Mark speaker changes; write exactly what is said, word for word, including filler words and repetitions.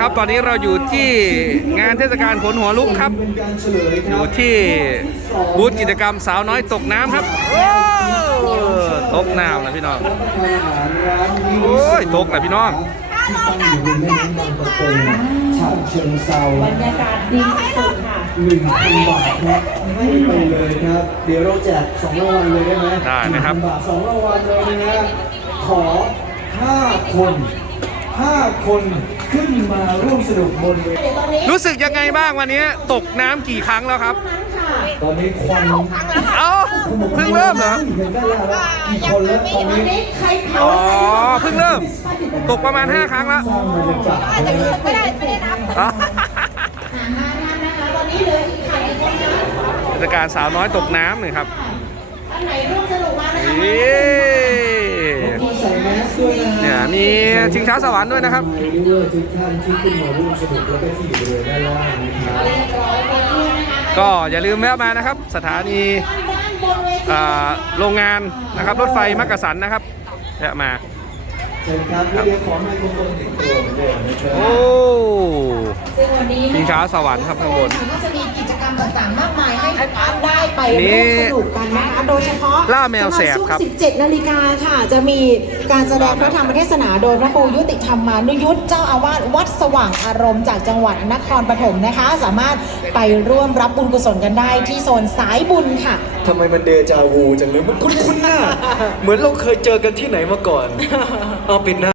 Speaker 1: ครับตอนนี้เราอยู่ที่งานเทศกาลขนหัวลุกครับอยู่ที่บูธกิจกรรมสาวน้อยตกน้ำครับตกน้ำนะพี่น้องโอ้ยตกนะพี่น้อง
Speaker 2: ที่ตั้งอยู่บนแม่น้ำบางประกงฉะเชิงเซาบรรยากาศดีสุดค่ะหนึ่งพันบาทครับให้ไปเลยครับเดี๋ยวเราแจกสองรางวัลเลยได้ไหม
Speaker 1: ได้ไหมครับ
Speaker 2: บาทสองรางวัลเลยนะฮะขอห้าคนห้าคนขึ้นมาร่วมสนุกบนเวที
Speaker 1: รู้สึกยังไงบ้างวันนี้ตกน้ำกี่ครั้งแล้วครับ
Speaker 2: ตอนนี้ควัน
Speaker 1: เอ้าเพิ่งเริ่มเหรอ
Speaker 2: เห็นได้แล้วกี่คนแล้วตอนนี้
Speaker 1: อ๋อเพิ่งเริ่มตกประมาณห้าครั้งแล้ว
Speaker 2: สร้างบรรยากาศ
Speaker 3: ไม่ได้ไม่ได้นับตอนนี้เหลืออีกใครอีกคนนะ
Speaker 1: เทศกาลสาวน้อยตกน้ำหนึ่งครับ
Speaker 3: อันไหนร่วมสนุกมานะคะ
Speaker 1: เนี่ยมีชิงช้าสวรรค์ด้วยนะครับ
Speaker 2: ทุกท่านที่ขึ้นมาร่วมสนุกแล้วก็ที่อยู่บริเวณด้านล่างนะครับ
Speaker 1: ก็อย่าลืมแวะมานะครับสถานีโรงงานนะครับรถไฟมักกะสันนะครับแวะมา
Speaker 2: เชิญครับเดี๋ยวขอให้ทุกคนติดตัวเหมือนเดิมนะครับ
Speaker 1: โอ้ชิงช้าสวรรค์ครับข้างบน
Speaker 3: ก็จะมีกิจกรรมต่างๆมากมายให้ทุกท่านได้ไปร่วมสนุกกันนะคะโดยเฉพาะ
Speaker 1: ล่าแมวแสบครับ
Speaker 3: สิบเจ็ดนาฬิกาค่ะจะมีการแสดงพระธรรมเทศนาโดยพระครูยุติธรรมานุยุทธเจ้าอาวาสวัดสว่างอารมณ์จากจังหวัดนครปฐมนะคะสามารถไปร่วมรับบุญกุศลกันได้ที่โซนสายบุญค่ะ
Speaker 2: ทำไมมันเดจาวูจังเลยมันคุ้นๆหน้าเหมือนเราเคยเจอกันที่ไหนมาก่อนเอาเป็นหน้า